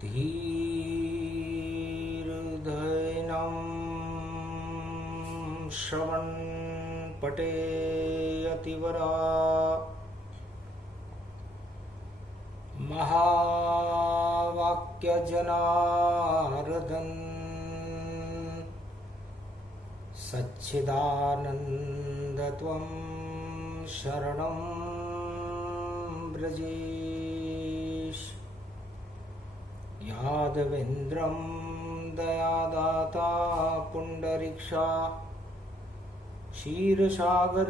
धीर्धैनं श्रवणपटे अतिवरा महावाक्यजनार्दन सच्चिदानन्द त्वं शरणं व्रजेश। यादवेन्द्रं दयादाता पुण्डरीक्षा क्षीरसागरशयनं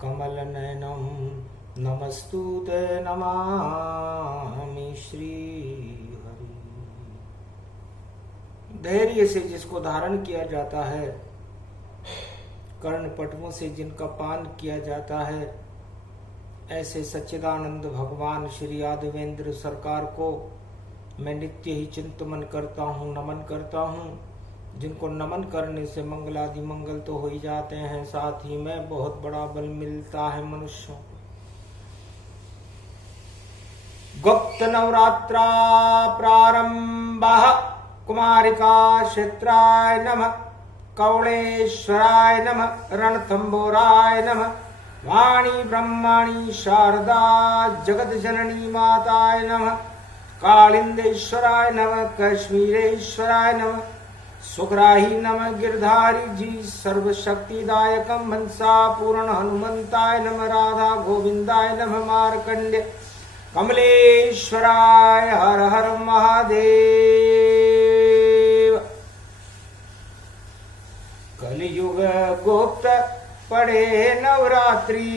कमलनयनं नमस्तुते नमामि श्रीहरि। धैर्य से जिसको धारण किया जाता है, कर्णपटुओं से जिनका पान किया जाता है, ऐसे सच्चिदानंद भगवान श्री यादवेंद्र सरकार को मैं नित्य ही चिंतन करता हूँ, नमन करता हूँ। जिनको नमन करने से मंगलादि मंगल तो हो ही जाते हैं, साथ ही में बहुत बड़ा बल मिलता है मनुष्यों को। गुप्त नवरात्रा प्रारंभः कुमारिका क्षेत्राय नमः, कौलेश्वराय नमः, रणथंबोराय नमः, वाणी ब्रह्माणी शारदा जगत जननी माताय नमः, कालिंदेश्वराय नमः, कश्मीरेश्वराय नमः, सुखराही नमः, गिरधारी जी सर्वशक्तिदायकं मनसा पूर्ण हनुमंताय नमः, राधा गोविंदाय नमः, मार्कंड्य कमलेश्वराय हर हर महादेव। कलियुग गुप्त पड़े नवरात्रि,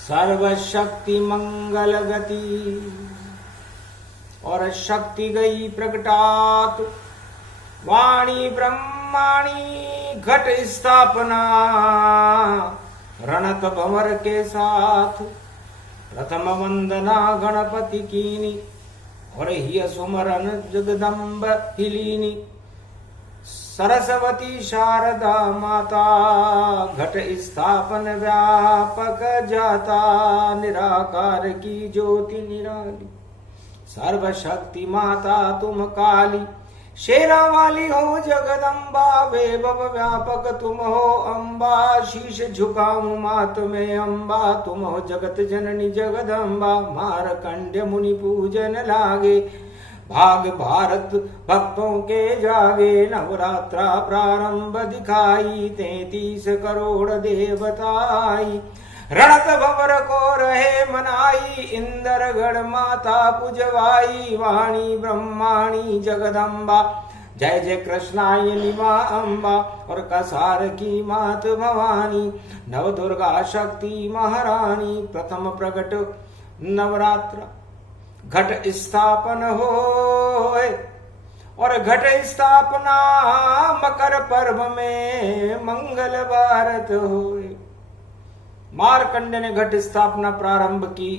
सर्वशक्ति मंगल गति, और शक्ति गई प्रगटात, वाणी ब्रह्माणी घट स्थापना, रणत भंवर के साथ प्रथम वंदना गणपति कीनी, और हिय सुमरन जगदम्ब हिलीनी, सरस्वती शारदा माता घट स्थापन व्यापक जाता, निराकार की ज्योति निराली, सर्वशक्ति माता तुम काली, शेरा वाली हो जगदम्बा, वैभव व्यापक तुम हो अम्बा, शीश झुकाऊं मात में अम्बा, तुम हो जगत जननी जगदम्बा, मारकंड्य मुनि पूजन लागे, भाग भारत भक्तों के जागे, नवरात्रा प्रारंभ दिखाई, 33 करोड़ देवताई, रणत भंवर को रहे मनाई, इंद्रगढ़ माता पुजवाई, वाणी ब्रह्माणी जगदम्बा, जय जय कृष्णायनी माँ अम्बा, और कसार की मात भवानी, नव दुर्गा शक्ति महारानी, प्रथम प्रगट नवरात्र घट स्थापन होए, और घट स्थापना मकर पर्व में मंगल भारत होए। मारकंड ने घट स्थापना प्रारंभ की,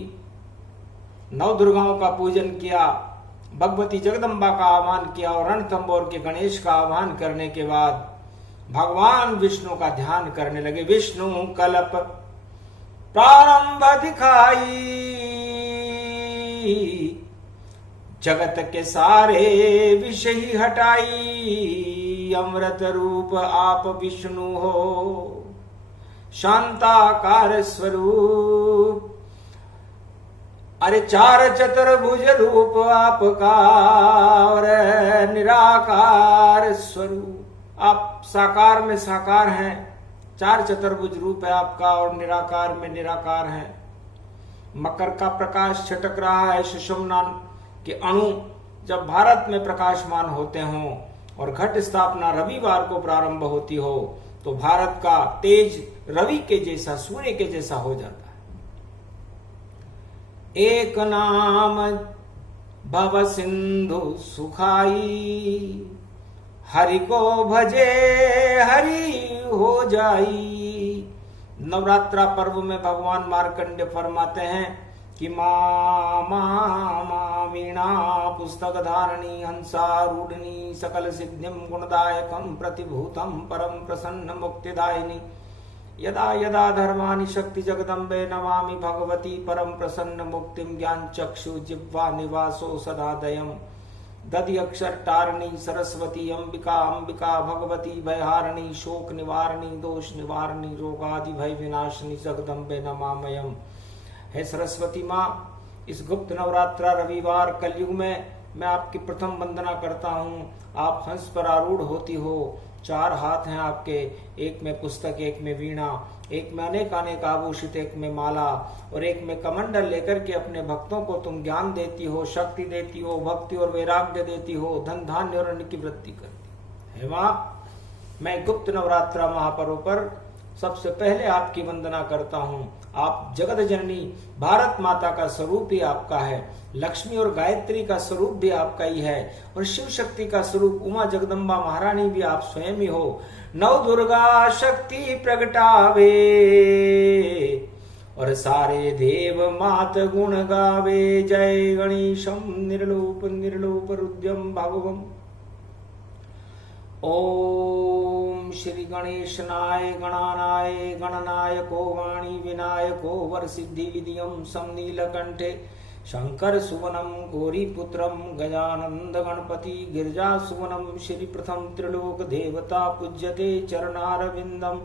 नव दुर्गाओं का पूजन किया, भगवती जगदम्बा का आह्वान किया, और रणथंबोर के गणेश का आह्वान करने के बाद भगवान विष्णु का ध्यान करने लगे। विष्णु कल्प प्रारंभ दिखाई, जगत के सारे विषय हटाई, अमृत रूप आप विष्णु हो, शांताकार स्वरूप, अरे चार चतुर्भुज रूप आपका, और निराकार स्वरूप, आप साकार में साकार हैं, चार चतुर्भुज रूप है आपका, और निराकार में निराकार है। मकर का प्रकाश छटक रहा है, सुषुम्ना के अणु जब भारत में प्रकाशमान होते हों, और घट स्थापना रविवार को प्रारंभ होती हो, तो भारत का तेज रवि के जैसा, सूर्य के जैसा हो जाता है। एक नाम भव सिंधु सुखाई, हरि को भजे हरि हो जाई। नवरात्रा पर्व में भगवान मार्कंड्य फरमाते हैं कि माँ वीणा पुस्तक धारणी हंसारूढ़नी सकल सिद्धिम गुणदायकम प्रतिभूतम परम प्रसन्न मुक्तिदायिनी। यदा यदा धर्माणि शक्ति जगदम्बे नमामि भगवती परम प्रसन्न मुक्तिम ज्ञान चक्षु जिह्वा निवासो सदादयम् दधि अक्षर तारिणी सरस्वती अंबिका अंबिका भगवती भयहारिणी शोक निवारिणी दोष निवारिणी रोगादि भय विनाशिनी जगदम्बे नमामयम्। हे सरस्वती माँ, इस गुप्त नवरात्रा रविवार कलयुग में मैं आपकी प्रथम वंदना करता हूँ। आप हंस पर आरूढ़ होती हो, 4 हाथ हैं आपके, एक में पुस्तक, एक में वीणा, एक में अनेक अनेक आभूषित, एक में माला और एक में कमंडल लेकर के अपने भक्तों को तुम ज्ञान देती हो, शक्ति देती हो, भक्ति और वैराग्य देती हो, धन धान्य और अन्न की वृद्धि करती है। माँ, मैं गुप्त नवरात्रा महापर्व पर सबसे पहले आपकी वंदना करता हूँ। आप जगत जननी भारत माता का स्वरूप ही आपका है, लक्ष्मी और गायत्री का स्वरूप भी आपका ही है और शिव शक्ति का स्वरूप उमा जगदम्बा महारानी भी आप स्वयं ही हो। नव दुर्गा शक्ति प्रगटावे और सारे देव मात गुण गावे। जय गणेशम निर्लोप निर्लोप रुद्रम भगवम। ओम श्री गणेशनाय गणानाय गणनायको वाणी विनायको वरसिद्धि विधियम समनीलकंठे शंकर सुवनम गौरीपुत्रम गजानंद गणपति गिरिजा सुवनम श्री प्रथम त्रिलोक देवता पूज्यते चरणारविंदम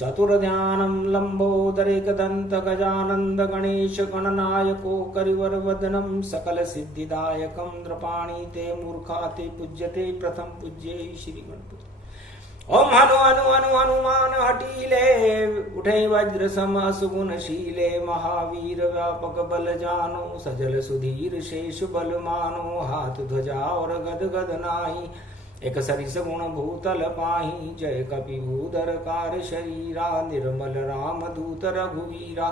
चतुर्ध्यानम लंबोदरेकदंत गजानंद गणेश गणनायको करिवर वदनम सकल सिद्धिदायकम द्रपाणी ते मूर्खा ते पूज्यते प्रथम पूज्ये श्री गणपति। ओम हनु हनु हनु हनुमान हटीले उठे वज्र सम सुगुणशीले महावीर व्यापक बल जानो सजल सुधीर शेष बल मानो हाथ ध्वजा और गद गद नाही एक सरिस गुण भूतल पाही जय कपि भूधर कार शरीरा निर्मल राम दूत रघुवीरा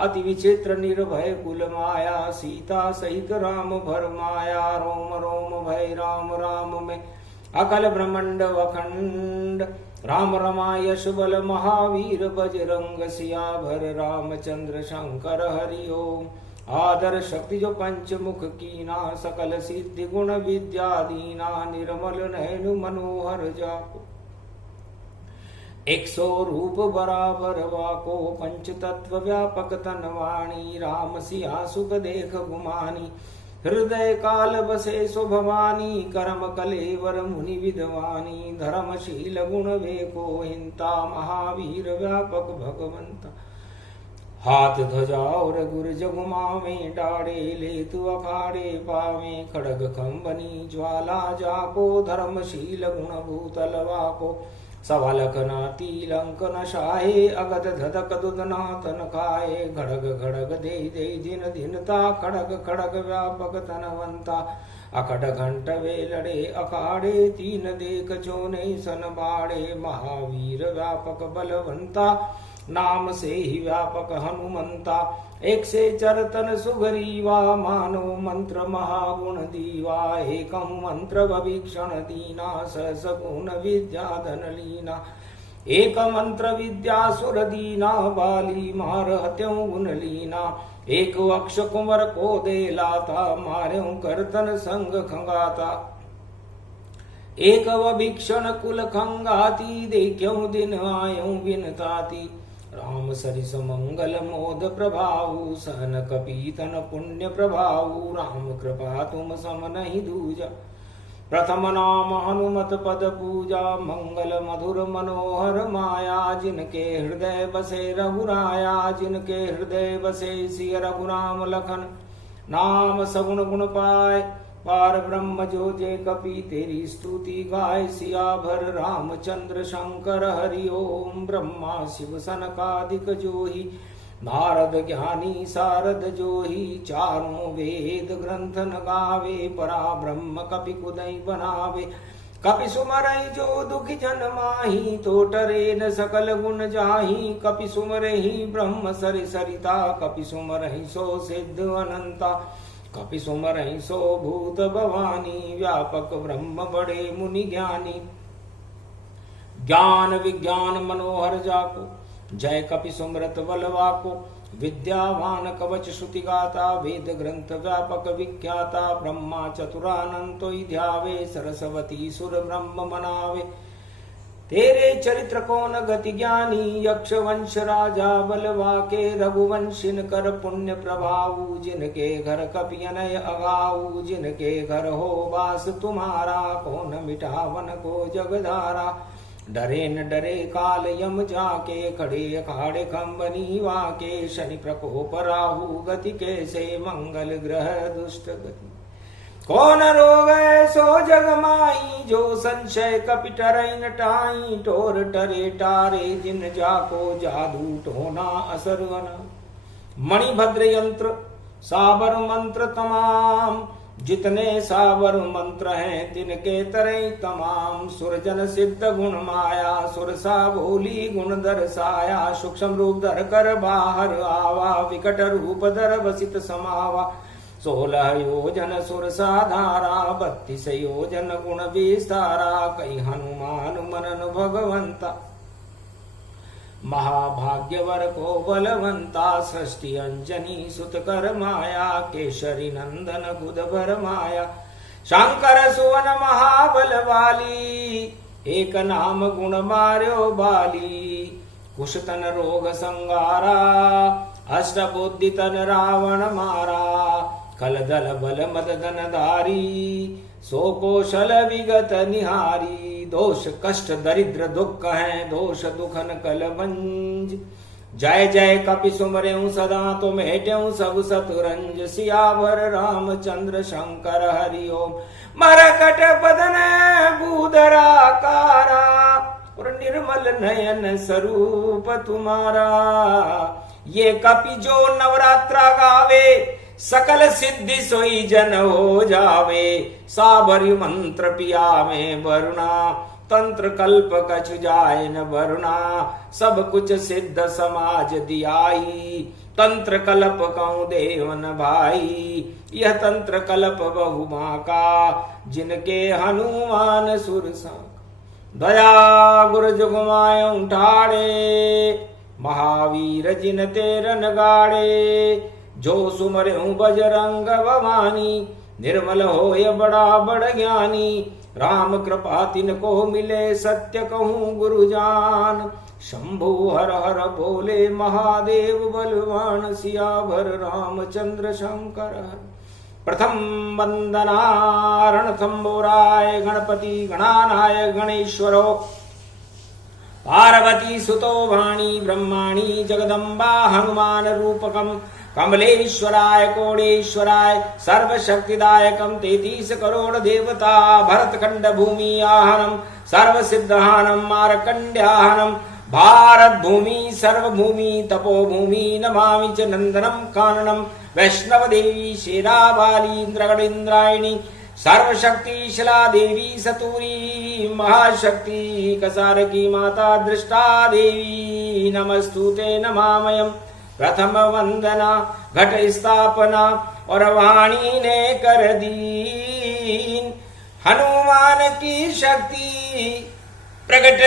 अति विचित्र निर्भय कुल माया सीता सहित राम भर माया रोम रोम भय राम राम में अकल ब्रह्मंड वखंड राम रमायश बल महावीर बजरंग सियाभर रामचंद्र शंकर हरि ओम। आदर शक्ति जो पंचमुख कीना सकल सिद्धि गुण विद्या दीना निर्मल नैन मनोहर जाको 100 रूप बराबर वाको पंच तत्व व्यापक तनवाणी राम सिया सुख देख गुमानी हृदय काल बसे सो भवानी करम कलेवर मुनि विद्वानी धर्मशील गुण वेको हिंता महावीर व्यापक भगवंता हाथ ध्वजा और गुरज घुमावे डाड़े ले तु अखाड़े पावे खड़ग खंबनी ज्वाला जाको धर्मशील गुण भूतल वाको सवालक नाती लंकन शाहे अगत धधक दुदना तन खाए खड़ग खड़ग दे दे दिन दिनता खड़ग खड़ग व्यापक तनवंता अकट घंट वे लड़े अखाड़े तीन देख चोने सन बाड़े महावीर व्यापक बलवंता नाम से ही व्यापक हनुमंता एक से चरतन सुगरीवा मानो मंत्र महागुण दीवा एक मंत्र भविक्षण दीना सहस गुण विद्या धन लीना एक मंत्र विद्या सुर दीना बाली मार हत्यों गुण लीना एक अक्ष कुंवर को दे लाता मार्यों करतन संग खंगाता एक भीक्षण कुल खंगाती देख्यों दिन आयों विनताती राम सरिस मंगल मोद प्रभाऊ सहन कपीतन पुण्य प्रभाऊ राम कृपा तुम सम नहीं दूजा प्रथम नाम हनुमत पद पूजा मंगल मधुर मनोहर माया जिनके हृदय बसे रघुराया जिनके हृदय बसे सिय रघुराम लखन नाम सगुण गुण पाए पार ब्रह्म जो जे कपि तेरी स्तुति गाय सिया भर रामचंद्र शंकर हरि ओम ब्रह्मा शिव सनकादिक जोही नारद ज्ञानी सारद जोही चारों वेद ग्रंथन गावे परा ब्रह्म कपि कुदई बनावे कपि सुमरहि जो दुखि जन माही तो टरे न सकल गुण जाही कपि सुमरहि ब्रह्म सरि सरिता कपि सुमरहि सो सिद्ध अनंता कपि सुमरहि सो भूत भवानी व्यापक ब्रह्म बड़े मुनि ज्ञानी ज्ञान विज्ञान मनोहर जाको जय कपि सुमरत बलवाको विद्यावान कवच श्रुति गाता वेद ग्रंथ व्यापक विख्याता ब्रह्मा चतुरानंतो ध्यावे सरस्वती सुर ब्रह्म मनावे तेरे चरित्र कौन गति ज्ञानी, यक्ष वंश राजा बलवा के, रघुवंशिन कर पुण्य प्रभाऊ, जिनके घर कपियनय अगाऊ, जिनके घर हो वास तुम्हारा, कौन मिटावन को जगधारा। डरे न डरे काल यम जाके, खड़े अखाड़े खंबनी वाके, शनि प्रकोप राहु गति कैसे, मंगल ग्रह दुष्ट गति। कौन रोग सो जग माई, जो संशय कपिटरई नटाई, टोर टरे टारे जिन जाको, जादू टोना असर वना। मणिभद्र यंत्र साबर मंत्र तमाम, जितने साबर मंत्र हैं तिनके तरह तमाम। सुरजन सिद्ध गुण माया, सुरसा भोली गुण दर्शाया, सूक्ष्म रूप धर कर बाहर आवा, विकट रूप धर वसित समावा। 16 योजन सुरसा धारा, 32 योजन गुण विस्तारा, कई हनुमान मनन भगवंता। महाभाग्यवर को बलवंता, सृष्टि अंजनी सुत कर माया, केशरी नंदन गुद भर माया। शंकर सुवन महाबल वाली, एक नाम गुण मार्यो बाली। कुशतन रोग संगारा, अष्ट बुद्धि तन रावण मारा। कल दल बल मद धन धारी, सो कौशल विगत निहारी। दोष कष्ट दरिद्र दुख है, दोष दुखन कल बंज। जय जय कपि सुमरेऊ सदा, तुम हेटेऊ सब सतुरंज। सियावर रामचंद्र शंकर हरि ओम। मरकट बदन भूधराकारा, और निर्मल नयन स्वरूप तुम्हारा। ये कपि जो नवरात्रा गावे, सकल सिद्धि सोई जन हो जावे। साबरी मंत्र पिया में वरुणा, तंत्र कल्प कछु जाय न वरुणा। सब कुछ सिद्ध समाज दियाई, तंत्र कल्प कहूँ देवन भाई। यह तंत्र कल्प बहुमा का, जिनके हनुमान सुरसा। दया गुर जुगमायूं ठाड़े, महावीर जिन तेरन गाड़े। जो सुमरेऊं बजरंग भवानी, निर्मल होय बड़ा बड़ ज्ञानी। राम कृपा तिनको मिले, सत्य कहूँ गुरु जान। शंभु हर हर बोले महादेव बलवान, सियावर रामचंद्र शंकर। प्रथम वंदना रणथंबोराय, गणपति गणानाय गणेश्वरो। पार्वती सुतो वाणी ब्रह्माणी, जगदम्बा हनुमान रूपकम। कमलेश्वराय कोणेश्वराय, सर्वशक्तिदायकम। 33 करोड़ देवता, भरत खंड भूमि आहनम। सर्व सिद्धानम मारकंड्याहनम। भारत भूमि सर्वभूमि तपोभूमि, नमामि च नंदनम काननम। वैष्णव देवी शेरावाली, इंद्रगण सर्वशक्ति शिला देवी सतूरी। महाशक्ति कसार की माता दृष्टा देवी, नमस्तुते नमामयम। प्रथम वंदना घट स्थापना, और वाणी ने कर दीन। हनुमान की शक्ति प्रकट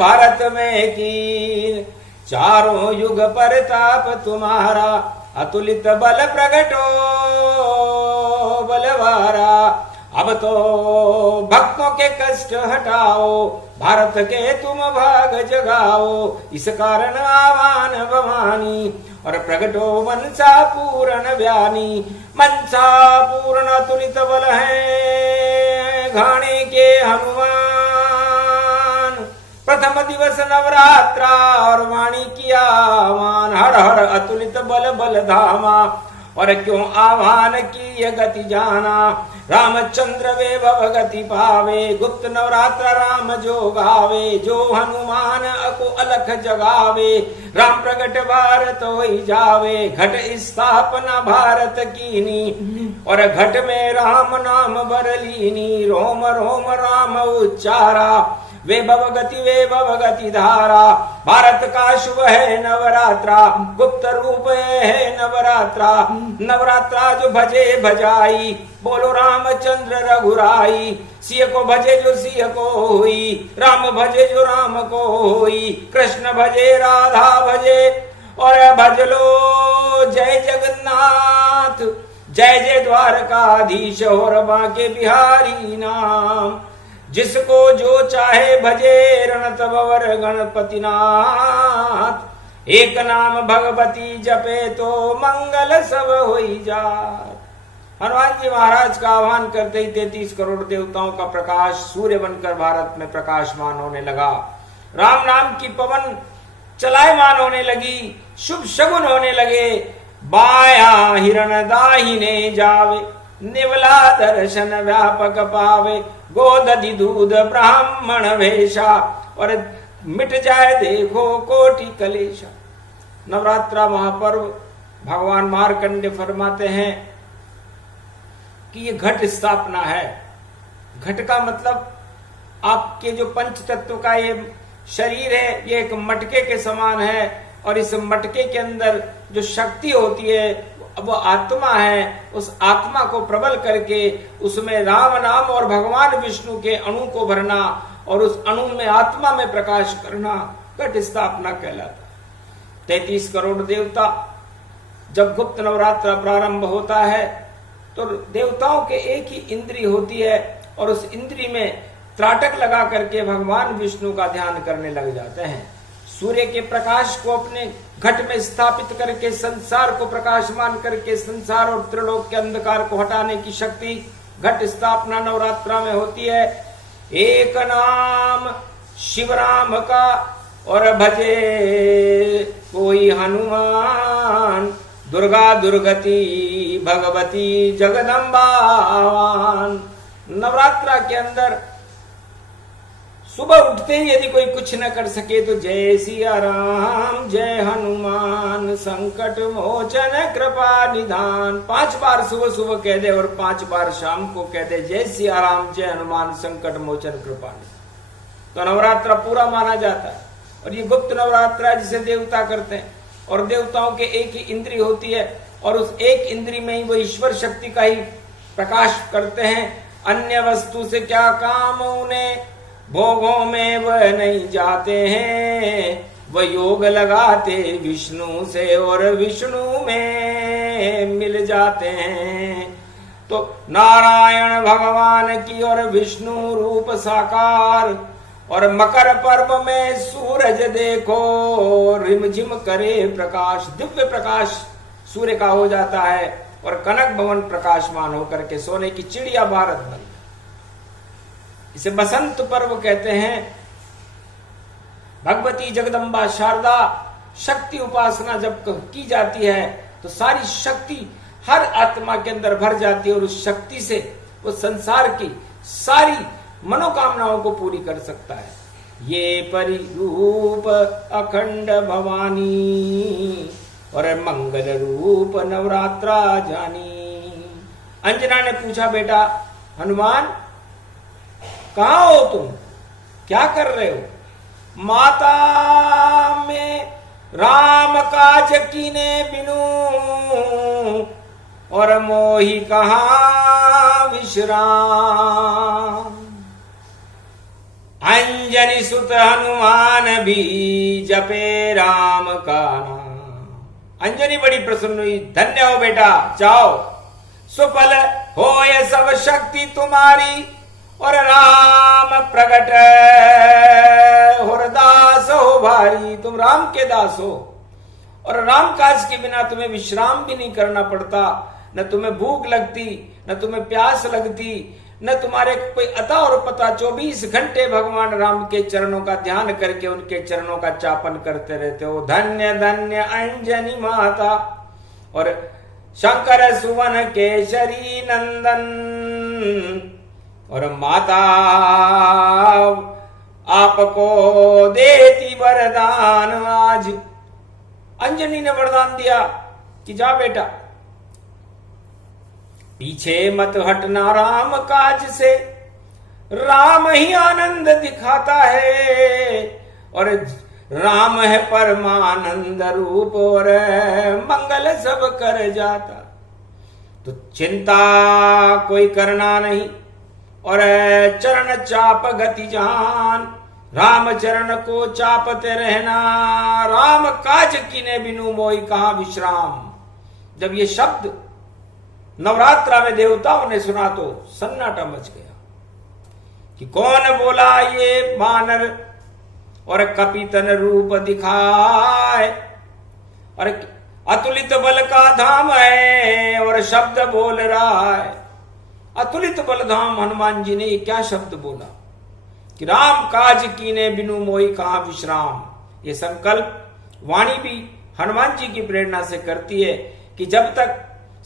भारत में की, चारों युग परताप तुम्हारा। अतुलित बल प्रगटो बलवारा। अब तो भक्तों के कष्ट हटाओ, भारत के तुम भाग जगाओ। इस कारण आवान भवानी, और प्रगटो मनसा पूर्ण व्यानी। मनसा पूर्ण अतुलित बल है घाणे के हनुमान। प्रथम दिवस नवरात्रा, और वाणी किया आह्वान। हर हर अतुलित बल बल धामा, और क्यों आह्वान की ये गति जाना। रामचंद्र वे भव गति पावे, गुप्त नवरात्र राम जो गावे। जो हनुमान को अलख जगावे, राम प्रगट भारत होई जावे। घट स्थापना भारत कीनी, और घट में राम नाम बरलीनी। रोम रोम राम उच्चारा, वे भव गति धारा। भारत का शुभ है नवरात्रा, गुप्त रूप है नवरात्रा। नवरात्रा जो भजे भजाई, बोलो रामचंद्र रघुराई। सिय को भजे जो सिय को होई, राम भजे जो राम को होई। कृष्ण भजे राधा भजे, और भजलो जय जगन्नाथ। जय जय द्वारकाधीश, और बांके बिहारी नाम। जिसको जो चाहे भजे रण तब वर गणपति नाथ। एक नाम भगवती जपे तो मंगल सब होई जात। हनुमान जी महाराज का आह्वान करते ही 33 करोड़ देवताओं का प्रकाश सूर्य बनकर भारत में प्रकाशमान होने लगा। राम नाम की पवन चलायमान होने लगी, शुभ शगुन होने लगे। बाया हिरण दाहिने जावे, निवला दर्शन व्यापक पावे। गोदधि दूध ब्राह्मण वेशा, और मिट जाए देखो कोटि कलेशा। नवरात्रा महापर्व भगवान मार्कंडे फरमाते हैं कि ये घट स्थापना है। घट का मतलब आपके जो पंच तत्व का ये शरीर है, ये एक मटके के समान है, और इस मटके के अंदर जो शक्ति होती है वो आत्मा है। उस आत्मा को प्रबल करके उसमें राम नाम और भगवान विष्णु के अणु को भरना और उस अणु में आत्मा में प्रकाश करना घट स्थापना कहलाता। 33 करोड़ देवता, जब गुप्त नवरात्र प्रारंभ होता है तो देवताओं के एक ही इंद्री होती है, और उस इंद्री में त्राटक लगा करके भगवान विष्णु का ध्यान करने लग जाते हैं। सूर्य के प्रकाश को अपने घट में स्थापित करके संसार को प्रकाशमान करके संसार और त्रिलोक के अंधकार को हटाने की शक्ति घट स्थापना नवरात्रा में होती है। एक नाम शिव राम का और भजे कोई हनुमान, दुर्गा दुर्गति भगवती जगदम्बावान। नवरात्रा के अंदर सुबह उठते ही यदि कोई कुछ न कर सके तो जय सिया राम, जय हनुमान, संकट मोचन कृपा निधान 5 बार सुबह सुबह कह दे और 5 बार शाम को कह दे जय सिया राम, जय हनुमान, संकट मोचन कृपा निधान। तो नवरात्रा पूरा माना जाता है। और ये गुप्त नवरात्रा जिसे देवता करते हैं, और देवताओं के एक ही इंद्री होती है, और उस एक इंद्री में ही वो ईश्वर शक्ति का ही प्रकाश करते हैं। अन्य वस्तु से क्या काम उन्हें, भोगों में वह नहीं जाते हैं। वह योग लगाते विष्णु से और विष्णु में मिल जाते हैं। तो नारायण भगवान की और विष्णु रूप साकार, और मकर पर्व में सूरज देखो रिमझिम करे प्रकाश। दिव्य प्रकाश सूर्य का हो जाता है, और कनक भवन प्रकाशमान होकर के सोने की चिड़िया भारत बन। इसे बसंत पर्व कहते हैं। भगवती जगदम्बा शारदा शक्ति उपासना जब की जाती है तो सारी शक्ति हर आत्मा के अंदर भर जाती है, और उस शक्ति से वो संसार की सारी मनोकामनाओं को पूरी कर सकता है। ये परिरूप अखंड भवानी, और मंगल रूप नवरात्रा जानी। अंजना ने पूछा, बेटा हनुमान कहाँ हो तुम, क्या कर रहे हो? माता में राम काज कीने बिनु, और मोही कहाँ विश्राम। अंजनी सुत हनुमान भी जपे राम का नाम। अंजनी बड़ी प्रसन्न हुई, धन्य हो बेटा, जाओ सुफल हो ये सब शक्ति तुम्हारी, और राम प्रगट हो दास हो भारी। तुम राम के दास हो, और राम काज के बिना तुम्हें विश्राम भी नहीं करना पड़ता। न तुम्हें भूख लगती, न तुम्हें प्यास लगती, न तुम्हारे कोई अता और पता। 24 घंटे भगवान राम के चरणों का ध्यान करके उनके चरणों का चापन करते रहते हो। धन्य धन्य अंजनी माता, और शंकर सुवन केशरी नंदन, और माता आपको देती वरदान आज। अंजनी ने वरदान दिया कि जा बेटा, पीछे मत हटना राम काज से, राम ही आनंद दिखाता है, और राम है परमानंद रूप, और मंगल सब कर जाता। तो चिंता कोई करना नहीं, और चरण चाप गति जान, राम चरण को चापते रहना। राम काज कीने बिनु मोई कहाँ विश्राम। जब ये शब्द नवरात्रा में देवताओं ने सुना तो सन्नाटा मच गया, कि कौन बोला ये वानर और कपितन रूप दिखाए, और अतुलित बल का धाम है और शब्द बोल रहा है। अतुलित बल धाम हनुमान जी ने क्या शब्द बोला कि राम काज कीने बिनु मोहि कहां विश्राम। ये संकल्प वाणी भी हनुमान जी की प्रेरणा से करती है कि जब तक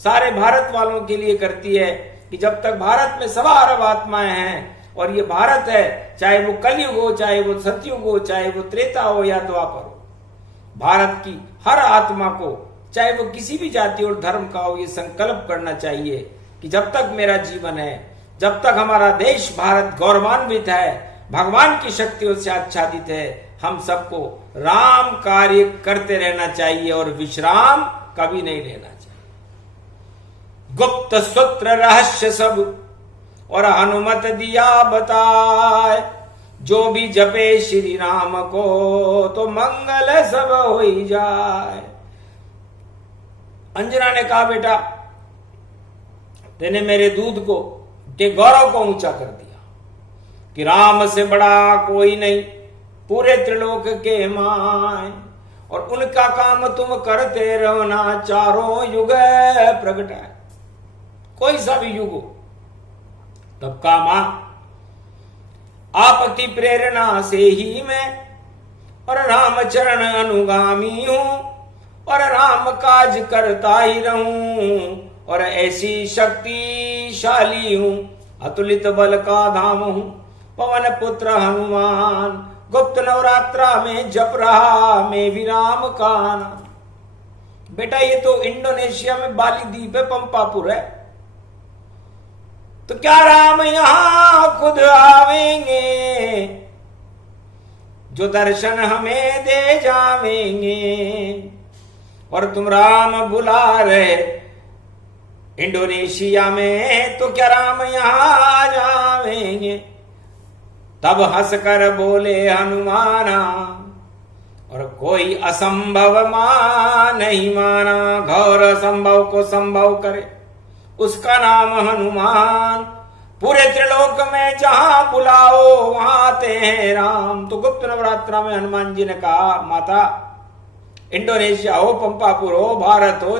सारे भारत वालों के लिए करती है कि जब तक भारत में सवा अरब आत्माएं हैं, और ये भारत है, चाहे वो कलयुग हो, चाहे वो सतयुग हो, चाहे वो त्रेता हो या द्वापर हो, भारत की हर आत्मा को, चाहे वो किसी भी जाति और धर्म का हो, ये संकल्प करना चाहिए कि जब तक मेरा जीवन है, जब तक हमारा देश भारत गौरवान्वित है, भगवान की शक्तियों से आच्छादित है, हम सबको राम कार्य करते रहना चाहिए और विश्राम कभी नहीं लेना चाहिए। गुप्त सूत्र रहस्य सब और हनुमत दिया बताए, जो भी जपे श्री राम को तो मंगल सब हो ही जाए। अंजना ने कहा, बेटा तेने मेरे दूध को के गौरव को ऊंचा कर दिया कि राम से बड़ा कोई नहीं पूरे त्रिलोक के माय, और उनका काम तुम करते रहना चारों युग प्रगट है। कोई सा भी युग हो, तब का मां आपकी प्रेरणा से ही मैं और राम चरण अनुगामी हूं, और राम काज करता ही रहूं, और ऐसी शक्तिशाली हूं, अतुलित बल का धाम हूं, पवन पुत्र हनुमान, गुप्त नवरात्रा में जप रहा मैं भी राम का नाम। बेटा ये तो इंडोनेशिया में बाली द्वीप है, पंपापुर है, तो क्या राम यहां खुद आवेंगे जो दर्शन हमें दे जावेंगे, और तुम राम बुला रहे इंडोनेशिया में, तो क्या राम यहां आ जावेंगे। तब हंसकर बोले हनुमाना, और कोई असंभव नहीं माना, घोर असंभव को संभव करे उसका नाम हनुमान, पूरे त्रिलोक में जहां बुलाओ वहां आते हैं राम। तो गुप्त नवरात्रा में हनुमान जी ने कहा, माता इंडोनेशिया हो, पंपापुर हो, भारत हो,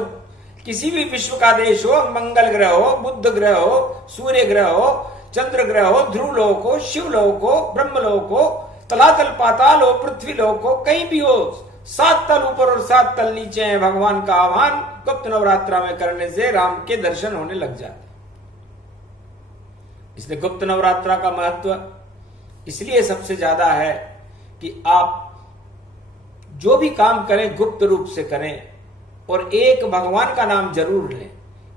किसी भी विश्व का देश हो, मंगल ग्रह हो, बुध ग्रह हो, सूर्य ग्रह हो, चंद्र ग्रह हो, ध्रुवलोक हो, शिवलोक हो, ब्रह्मलोक हो, तलातल पाताल हो, पृथ्वी लोक हो, कहीं भी हो, 7 तल ऊपर और 7 तल नीचे है, भगवान का आह्वान गुप्त नवरात्रा में करने से राम के दर्शन होने लग जाते। इसलिए गुप्त नवरात्रा का महत्व इसलिए सबसे ज्यादा है कि आप जो भी काम करें गुप्त रूप से करें, और एक भगवान का नाम जरूर लें,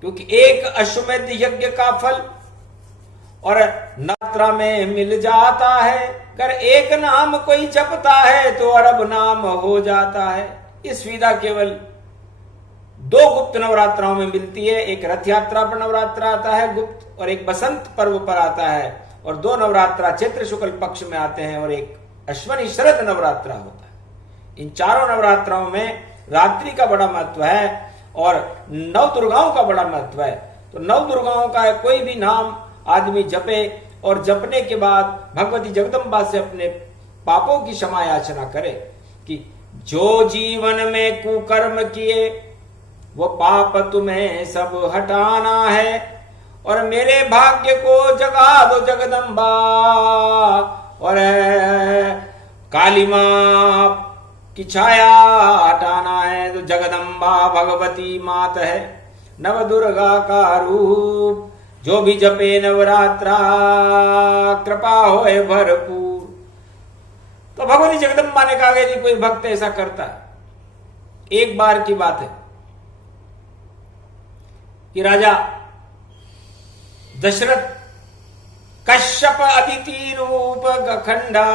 क्योंकि एक अश्वमेध यज्ञ का फल और नवरात्रा में मिल जाता है। अगर एक नाम कोई जपता है तो अरब नाम हो जाता है। इस सुविधा केवल 2 गुप्त नवरात्राओं में मिलती है, एक रथ यात्रा पर नवरात्रा आता है गुप्त, और एक बसंत पर्व पर आता है, और 2 नवरात्रा चैत्र शुक्ल पक्ष में आते हैं, और एक अश्वनी शरद नवरात्रा होता है। इन चारों नवरात्राओं में रात्रि का बड़ा महत्व है और नव दुर्गाओं का बड़ा महत्व है। तो नव दुर्गाओं का कोई भी नाम आदमी जपे, और जपने के बाद भगवती जगदम्बा से अपने पापों की क्षमा याचना करे कि जो जीवन में कुकर्म किए वो पाप तुम्हें सब हटाना है, और मेरे भाग्य को जगा दो जगदम्बा, और काली मां की छाया हटाना है। तो जगदम्बा भगवती मात है, नव दुर्गा का रूप, जो भी जपे नवरात्रा कृपा होए भरपूर। तो भगवती जगदम्बा ने कहा, यदि कोई भक्त ऐसा करता है, एक बार की बात है कि राजा दशरथ कश्यप अदिति रूप गखंडा,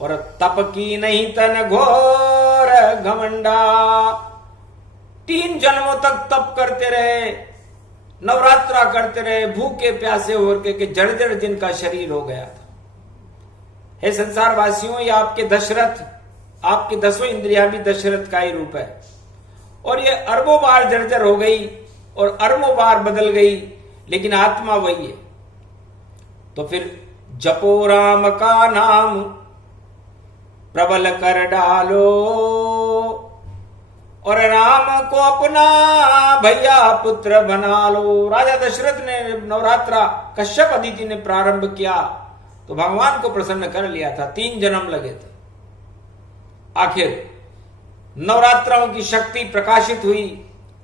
और तप की नहीं तन घोर घमंडा। 3 जन्मों तक तप करते रहे, नवरात्रा करते रहे, भूखे प्यासे होकर के जर्जर जिनका शरीर हो गया था। हे संसार वासियों, ये आपके दशरथ, आपकी 10 इंद्रियां भी दशरथ का ही रूप है, और ये अरबों बार जर्जर हो गई और अरबों बार बदल गई, लेकिन आत्मा वही है। तो फिर जपो राम का नाम प्रबल कर डालो और राम को अपना भैया पुत्र बना लो। राजा दशरथ ने नवरात्रा कश्यप अदिति ने प्रारंभ किया तो भगवान को प्रसन्न कर लिया था। 3 जन्म लगे थे। आखिर नवरात्राओं की शक्ति प्रकाशित हुई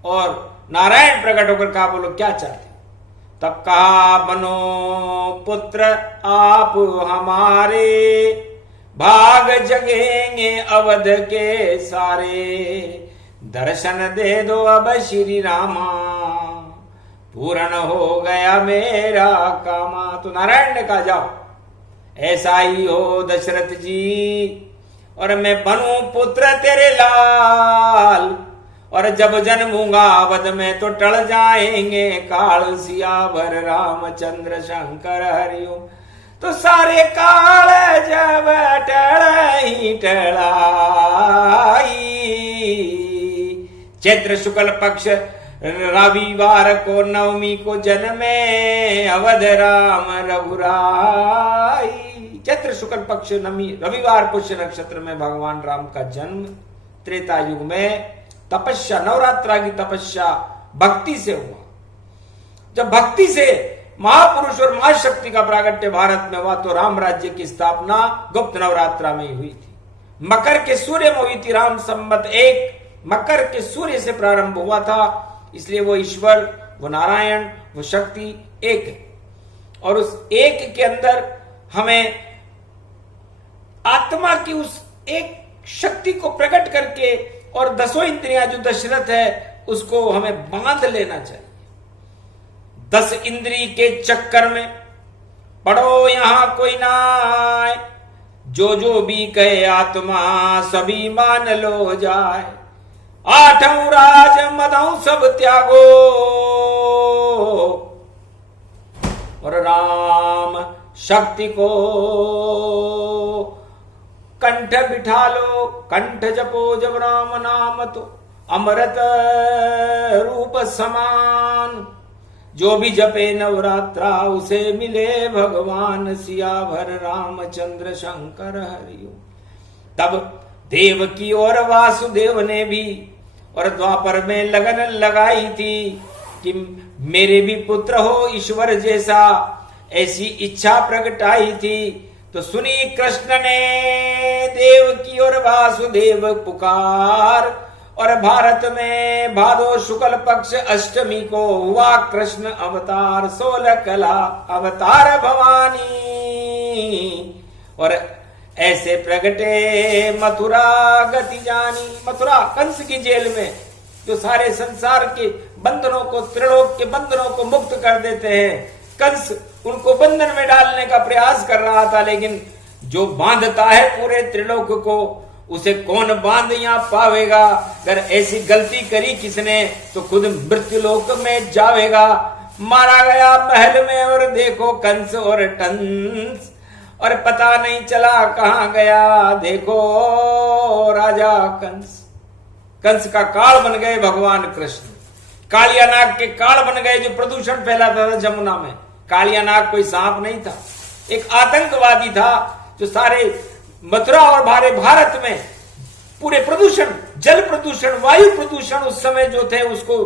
और नारायण प्रकट होकर कहा, बोलो क्या चाहते? तब कहा, बनो पुत्र आप हमारे, भाग जगेंगे अवध के सारे। दर्शन दे दो अब श्री रामा, पूर्ण हो गया मेरा कामा। तो नारायण ने कहा, जाओ ऐसा ही हो दशरथ जी, और मैं बनूं पुत्र तेरे लाल, और जब जन्मूंगा अवध में तो टल जाएंगे काल। सियावर रामचंद्र शंकर हरिओम। तो सारे काल जब टलाई टलाई, चैत्र शुक्ल पक्ष रविवार को नवमी को जन्मे अवध राम रघुराई। चैत्र शुक्ल पक्ष नवमी रविवार पुष्य नक्षत्र में भगवान राम का जन्म त्रेता युग में तपस्या, नवरात्रा की तपस्या भक्ति से हुआ। जब भक्ति से महापुरुष और महाशक्ति का प्रागट्य भारत में हुआ तो राम राज्य की स्थापना गुप्त नवरात्रा में ही हुई थी। मकर के सूर्य में हुई थी। राम संवत 1 मकर के सूर्य से प्रारंभ हुआ था, इसलिए वो ईश्वर, वो नारायण, वो शक्ति एक है। और उस एक के अंदर हमें आत्मा की उस एक शक्ति को प्रकट करके और 10 इंद्रियां जो दशरथ है उसको हमें बांध लेना चाहिए। 10 इंद्री के चक्कर में पढ़ो यहां कोई ना आए, जो जो भी कहे आत्मा सभी मान लो जाए। 8 राज मदऊ सब त्यागो, और राम शक्ति को कंठ बिठा लो। कंठ जपो जब राम नाम तो अमृत रूप समान। जो भी जपे नवरात्रा उसे मिले भगवान। सियावर रामचंद्र शंकर हरिओम। तब देवकी और वासुदेव ने भी और द्वापर में लगन लगाई थी कि मेरे भी पुत्र हो ईश्वर जैसा, ऐसी इच्छा प्रगटाई थी। तो सुनी कृष्ण ने देवकी और वासुदेव पुकार, और भारत में भादो शुक्ल पक्ष अष्टमी को हुआ कृष्ण अवतार। 16 कला अवतार भवानी, और ऐसे प्रगटे मथुरा गति जानी। मथुरा कंस की जेल में जो सारे संसार के बंधनों को, त्रिलोक के बंधनों को मुक्त कर देते हैं, कंस उनको बंधन में डालने का प्रयास कर रहा था, लेकिन जो बांधता है पूरे त्रिलोक को उसे कौन बांध यहां पावेगा। अगर ऐसी गलती करी किसने तो खुद मृत्यु लोक में जावेगा। मारा गया महल में और देखो कंस और टंस, और पता नहीं चला कहां गया देखो राजा कंस। कंस का काल बन गए भगवान कृष्ण। कालिया नाग के काल बन गए जो प्रदूषण फैलाता था जमुना में। कालिया नाग कोई सांप नहीं था, एक आतंकवादी था जो सारे मथुरा और भारे भारत में पूरे प्रदूषण, जल प्रदूषण, वायु प्रदूषण उस समय जो थे उसको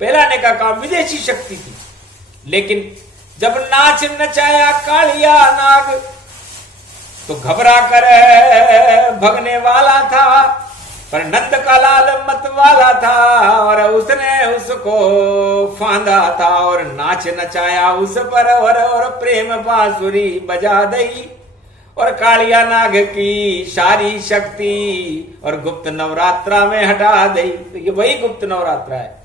फैलाने का काम विदेशी शक्ति थी। लेकिन जब नाच नचाया कालिया नाग तो घबरा कर भगने वाला था, पर नंद का लाल मत वाला था और उसने उसको फांदा था और नाच नचाया उस पर और प्रेम बांसुरी बजा दई और कालिया नाग की सारी शक्ति और गुप्त नवरात्रा में हटा दई। तो ये वही गुप्त नवरात्रा है।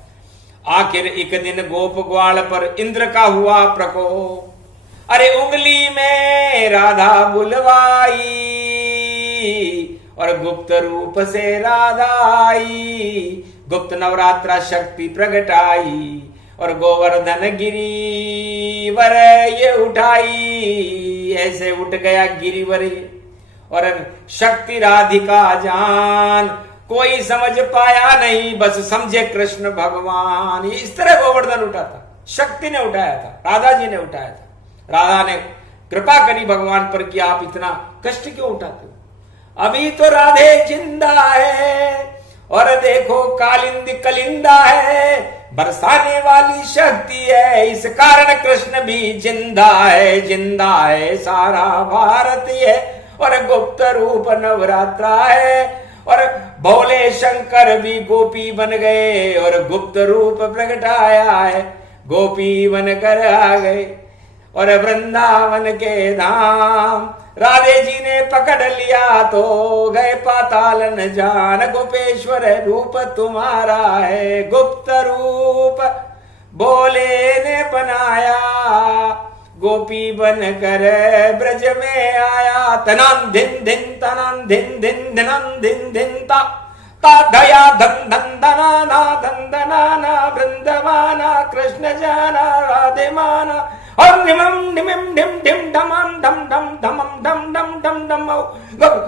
आखिर एक दिन गोप ग्वाल पर इंद्र का हुआ प्रकोप, अरे उंगली में राधा बुलवाई और गुप्त रूप से राधा आई। गुप्त नवरात्रा शक्ति प्रगटाई और गोवर्धन गिरिवर ये उठाई। ऐसे उठ गया गिरिवर और शक्ति राधिका जान, कोई समझ पाया नहीं, बस समझे कृष्ण भगवान। ये इस तरह गोवर्धन उठा था, शक्ति ने उठाया था, राधा जी ने उठाया था। राधा ने कृपा करी भगवान पर कि आप इतना कष्ट क्यों उठाते हो। अभी तो राधे जिंदा है और देखो कालिंदी कलिंदा है, बरसाने वाली शक्ति है, इस कारण कृष्ण भी जिंदा है सारा भारत है। और गुप्त रूप नवरात्रा है और भोले शंकर भी गोपी बन गए और गुप्त रूप प्रगटाया है, गोपी बनकर आ गए और वृंदावन के धाम राधे जी ने पकड़ लिया तो गए पाताल न जान, गोपेश्वर रूप तुम्हारा है गुप्त रूप भोले ने बनाया, गोपी बनकर ब्रज में आया। तनन धिन धिन तनन धिन धिन धनन धिन धिन ता दया धन धन धना ना धन धना ना वृंदवाना कृष्ण जाना राधे माना और निमम निमिम ढिम ढिम धमम धम धम धमम धम धम धम धम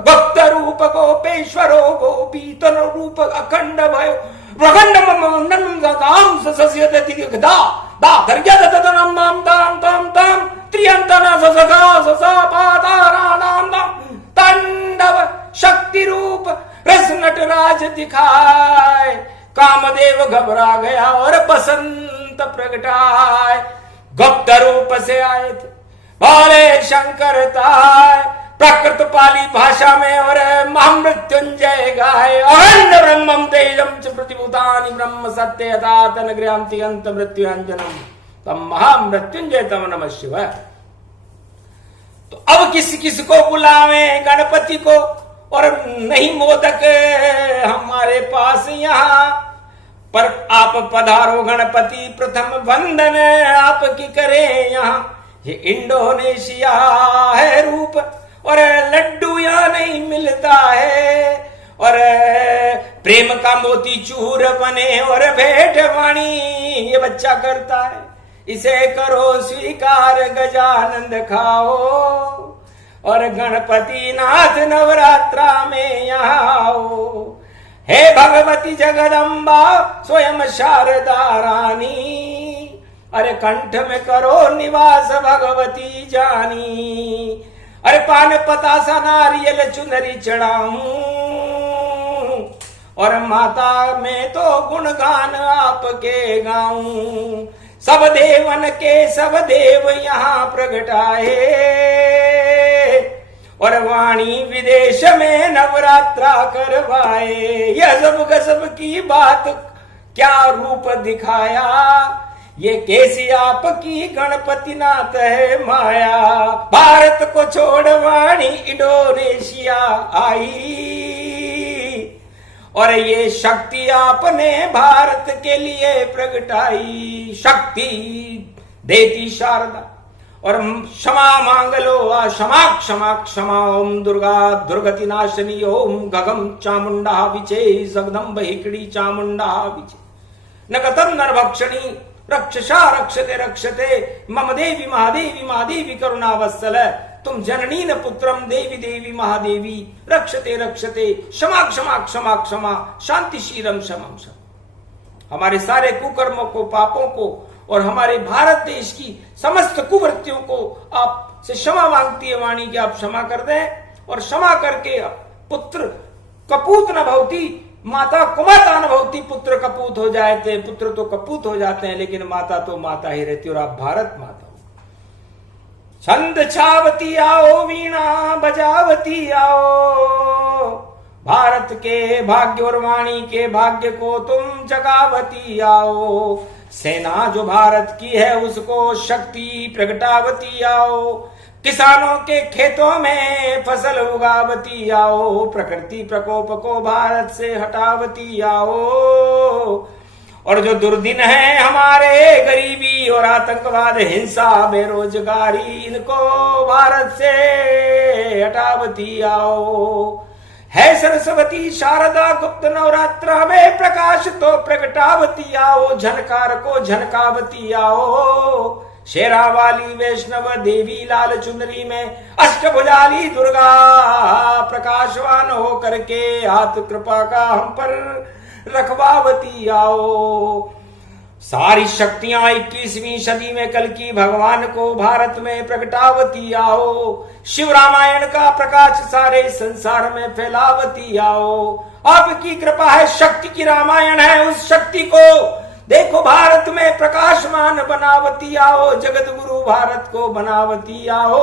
भक्त रूप गोपेश्वरो गोपी तन रूप अखंड भयो प्रखंड मम दाम सस्यति गदा दा धर्यद तदनम नाम ताम ताम ताम त्रियंतना ससगा ससा पादारा नाम नाम तांडव शक्ति रूप रस नटराज दिखाए, कामदेव घबरा गया और बसंत प्रगटाए। गुप्त रूप से आए थे भोले शंकर ताय, प्रकृत पाली भाषा में और महामृत्युंजय गाय। अखंड ब्रह्मम तेजम च प्रतिभूतानि ब्रह्म सत्य यथातन गृहंति अंत मृत्यु अंजनम तम महामृत्युंजय तम नमः शिवाय। तो अब किस किस को बुलावे गणपति को, और नहीं मोदक हमारे पास यहाँ पर आप पधारो गणपति प्रथम वंदन आपकी करें यहाँ। ये इंडोनेशिया है रूप और लड्डू यहाँ नहीं मिलता है, और प्रेम का मोती चूर बने और भेंट वाणी ये बच्चा करता है, इसे करो स्वीकार गजानंद खाओ और गणपति नाथ नवरात्रा में यहाँ आओ। हे भगवती जगदम्बा स्वयं शारदा रानी, अरे कंठ में करो निवास भगवती जानी। अरे पान पतासा नारियल चुनरी चढ़ाऊं और माता में तो गुणगान आपके गाऊं। सब देवन के सब देव यहाँ प्रगटाए और वाणी विदेश में नवरात्रा करवाए। यह सब गजब की बात क्या रूप दिखाया, ये कैसी आपकी गणपति नाथ है माया। भारत को छोड़ वाणी इंडोनेशिया आई और ये शक्ति आपने भारत के लिए प्रगटाई। शक्ति देती शारदा और क्षमा मांग लो क्षमा क्षमा क्षमा। ओम दुर्गा दुर्गति नाशनी ओम गगम चामुंडा विचे जगदम्ब हिकड़ी चामुंडा विचे नगतम नरभक्षणी रक्षसा रक्षते रक्षते मम देवी महादेवी करुणावत्सल। तुम जननी न पुत्रम देवी देवी महादेवी रक्षते रक्षते क्षमा क्षमा क्षमा क्षमा शांतिशीलम शमम शम। हमारे सारे कुकर्मों को पापों को और हमारे भारत देश की समस्त कुवृत्तियों को आप से क्षमा मांगती है वाणी की, आप क्षमा कर दें। और क्षमा करके पुत्र कपूत न भवती माता कुमाता न भवती। पुत्र कपूत हो जाते, पुत्र तो कपूत हो जाते हैं, लेकिन माता तो माता ही रहती। और आप भारत माता हो। छंद छावती आओ वीणा बजावती आओ, भारत के भाग्य और वाणी के भाग्य को तुम जगावती आओ। सेना जो भारत की है उसको शक्ति प्रगटावती आओ। किसानों के खेतों में फसल उगावती आओ। प्रकृति प्रकोप को भारत से हटावती आओ। और जो दुर्दिन है हमारे गरीबी और आतंकवाद हिंसा बेरोजगारी, इनको भारत से हटावती आओ। है सरस्वती शारदा गुप्त नवरात्रा में प्रकाश तो प्रगटावती आओ। झनकार को झनकावती आओ। शेरा वाली वैष्णव देवी लाल चुनरी में अष्टभुजाली दुर्गा प्रकाशवान हो करके हाथ कृपा का हम पर रखवावती आओ। सारी शक्तियां 21वीं सदी में कल की भगवान को भारत में प्रगटावती आओ। शिव रामायण का प्रकाश सारे संसार में फैलावती आओ। आपकी कृपा है, शक्ति की रामायण है, उस शक्ति को देखो भारत में प्रकाशमान बनावती आओ। जगत गुरु भारत को बनावती आओ।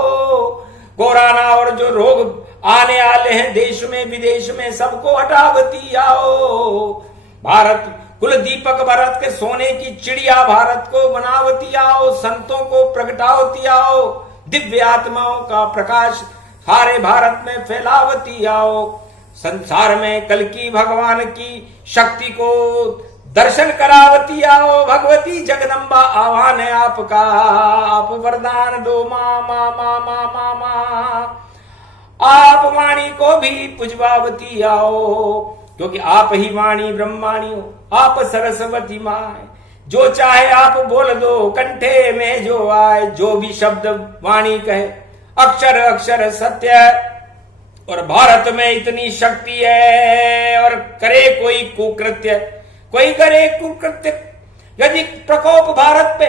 कोरोना और जो रोग आने वाले हैं देश में विदेश में, सबको हटावती आओ। भारत कुल दीपक भारत के सोने की चिड़िया भारत को बनावती आओ। संतों को प्रगटावती आओ। दिव्य आत्माओं का प्रकाश सारे भारत में फैलावती आओ। संसार में कल की भगवान की शक्ति को दर्शन करावती आओ। भगवती जगदम्बा आह्वान है आपका, आप वरदान दो माँ माँ माँ माँ माँ माँ। आप वाणी को भी पुजवावती आओ, क्योंकि आप ही वाणी ब्रह्माणी हो। आप सरस्वती माँ, जो चाहे आप बोल दो, कंठे में जो आए। जो भी शब्द वाणी कहे, अक्षर अक्षर सत्य है। और भारत में इतनी शक्ति है, और करे कोई कुकृत्य, कोई करे कुकृत्य, यदि प्रकोप भारत पे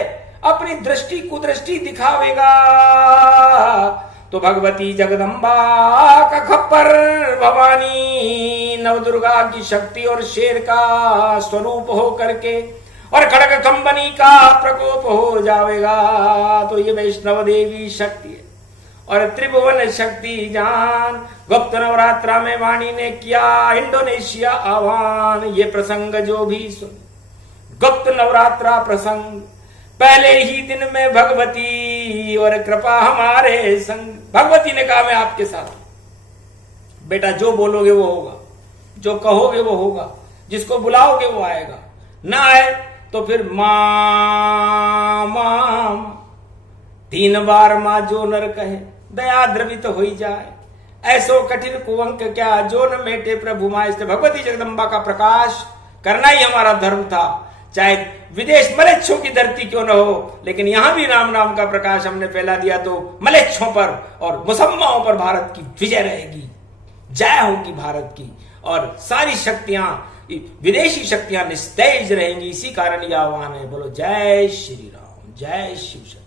अपनी दृष्टि कुदृष्टि दिखावेगा, तो भगवती जगदम्बा का खप्पर भवानी नवदुर्गा की शक्ति और शेर का स्वरूप हो करके और खड़ग कंबनी का प्रकोप हो जाएगा। तो ये वैष्णव देवी शक्ति है और त्रिभुवन शक्ति जान। गुप्त नवरात्रा में वाणी ने किया इंडोनेशिया आह्वान। ये प्रसंग जो भी सुन, गुप्त नवरात्रा प्रसंग, पहले ही दिन में भगवती और कृपा हमारे संग। भगवती ने कहा मैं आपके साथ हूं। बेटा जो बोलोगे वो होगा, जो कहोगे वो होगा, जिसको बुलाओगे वो आएगा, ना आए तो फिर मां मां। 3 बार मां जो नर कहे, दया द्रवित हो जाए। ऐसो कठिन कुअंक क्या, जो न मेटे प्रभु माँ। भगवती जगदम्बा का प्रकाश करना ही हमारा धर्म था, चाहे विदेश मलेच्छों की धरती क्यों न हो, लेकिन यहां भी राम नाम का प्रकाश हमने फैला दिया तो मलेच्छों पर और मुसम्माओं पर भारत की विजय रहेगी, जय होगी भारत की। और सारी शक्तियां, विदेशी शक्तियां निस्तेज रहेंगी। इसी कारण यह आह्वान है। बोलो जय श्री राम, जय शिव।